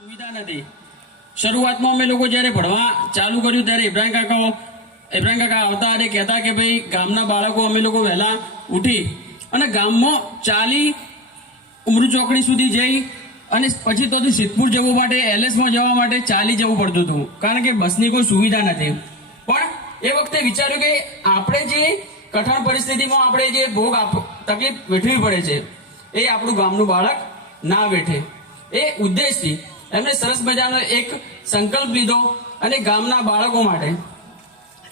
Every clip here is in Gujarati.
સુવિધા નથી. શરૂઆતમાં અમે લોકો જ્યારે ભણવા ચાલુ કર્યું ત્યારે ઇબ્રાહિમ કાકા આવતા અને કહેતા કે ભાઈ ગામના બાળકો અમે લોકો વહેલા ઉઠી અને ગામમાં ચાલી ઉમરું ચોકડી સુધી જઈ અને પછી તો સિદ્ધપુર જવું માટે એલએસમાં જવા માટે ચાલી જવું પડતું હતું, કારણ કે બસની કોઈ સુવિધા નથી. પણ એ વખતે વિચાર્યું કે આપણે જે કઠણ પરિસ્થિતિમાં આપણે જે તકલીફ વેઠવી પડે છે એ આપણું ગામનું બાળક ના વેઠે. એ ઉદ્દેશથી એમને સરસ મજાનો એક સંકલ્પ લીધો અને ગામના બાળકો માટે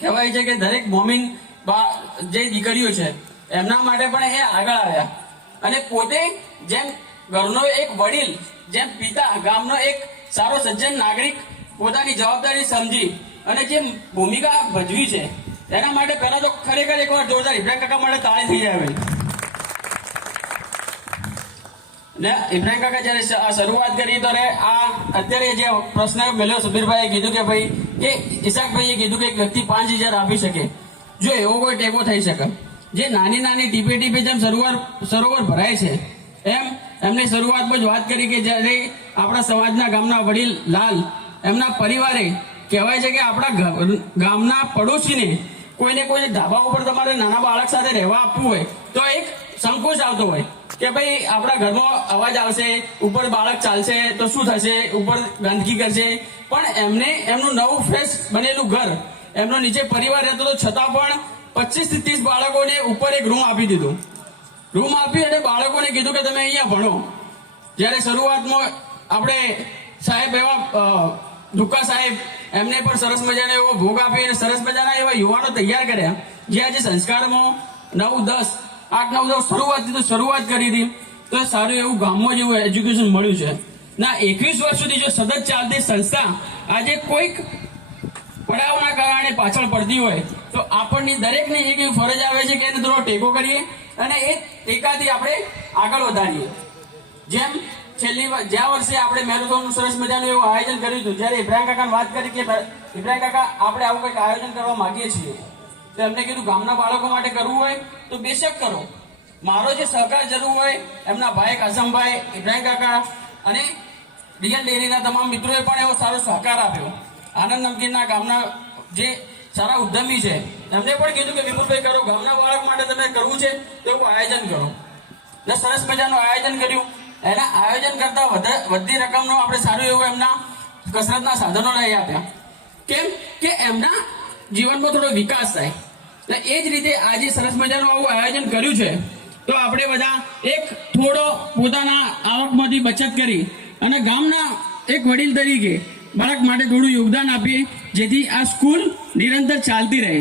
કહેવાય છે કે દરેક મોમીન જે દીકરીઓ છે એમના માટે પણ એ આગળ આવ્યા અને પોતે જેમ ઘરનો એક વડીલ, જેમ પિતા, ગામનો એક સારો સજ્જન નાગરિક પોતાની જવાબદારી સમજી અને જે ભૂમિકા ભજવી છે એના માટે પહેલા તો ખરેખર એકવાર જોરદાર ઇબ્રાહિમ કાકા માટે તાળી થઈ જાય. ને ઇબ્રાહિમ કાકા જયારે શરૂઆત કરી તો અત્યારે જે પ્રશ્ન મળ્યો સુબીરભાઈએ કીધું કે ભાઈ કે ઈશાકભાઈએ કીધું કે એક વ્યક્તિ 5,000 આપી શકે જો એવો કોઈ ટેકો થઈ શકે. જે નાની નાની ટીપે ટીપે જેમ સરોવર ભરાય છે એમ એમને શરૂઆતમાં જ વાત કરી કે જ્યારે આપણા સમાજના ગામના વડીલ લાલ એમના પરિવારે કહેવાય છે કે આપણા ગામના પડોશીને કોઈને ધાબા ઉપર તમારે નાના બાળક સાથે રહેવા આપવું હોય તો એક સંકોચ આવતો હોય કે ભાઈ આપણા ઘરમાં અવાજ આવશે, ઉપર બાળક ચાલશે તો શું થશે, ઉપર ગંદકી કરશે. પણ એમને એમનું નવું ફ્રેશ બનેલું ઘર, એમનો નીચે પરિવાર રહેતો હતો છતાં પણ 25 થી 30 બાળકોને ઉપર એક રૂમ આપી દીધું. રૂમ આપી અને બાળકોને કીધું કે તમે અહીંયા ભણો. જ્યારે શરૂઆતમાં આપણે સાહેબ એવા દુકા સાહેબ એમને પણ સરસ મજાનો એવો ભોગ આપી અને સરસ મજાના એવા યુવાનો તૈયાર કર્યા જે આજે સંસ્કારમાં 8-9-10 શરૂઆત કરી હતી તો સારું એવું ગામમાં જેવું એજ્યુકેશન મળ્યું છે. ના 21 વર્ષ સુધી જો સતત ચાલતી સંસ્થા આજે કોઈક પડાવના કારણે પાછળ પડતી હોય તો આપણની દરેકની એક એવી ફરજ આવે છે કે એને થોડો ટેકો કરીએ અને એ ટેકાથી આપણે આગળ વધારીએ. જેમ જ્યાં વર્ષે આપણે મેરેથોનનું સરસ મજાનું એવું આયોજન કર્યું હતું, જ્યારે ઇબ્રાહિમ કાકાને વાત કરી કે ઇબ્રાહિમ કાકા આપણે આવું કંઈક આયોજન કરવા માંગીએ છીએ તો એમને કીધું ગામના બાળકો માટે કરવું હોય તો બેશક કરો. મારો જે સહકાર જરૂર હોય એમના ભાઈ કાસમભાઈ, ઇબ્રાહિમ કાકા અને રિયલ ડેરીના તમામ મિત્રોએ પણ એવો સારો સહકાર આપ્યો. આનંદ નમકીનના ગામના જે સારા ઉદ્યમી છે એમને પણ કીધું કે વિપુલભાઈ કરો, ગામના બાળક માટે તમે કરવું છે તો એવું આયોજન કરો. ને સરસ મજાનું આયોજન કર્યું. એના આયોજન કરતા વધતી રકમનો આપણે સારું એવું એમના કસરતના સાધનો લઈ આપ્યા. કેમ કે એમના જીવનમાં થોડો વિકાસ થાય. એ જ રીતે આજે સરસ મજાનું આવું આયોજન કર્યું છે તો આપણે બધા એક થોડો પોતાના આવકમાંથી બચત કરી અને ગામના એક વડીલ તરીકે બાળક માટે થોડું યોગદાન આપીએ જેથી આ સ્કૂલ નિરંતર ચાલતી રહે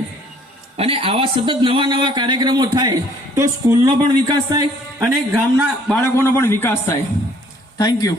અને આવા સતત નવા કાર્યક્રમો થાય તો સ્કૂલનો પણ વિકાસ થાય અને ગામના બાળકોનો પણ વિકાસ થાય. Thank you.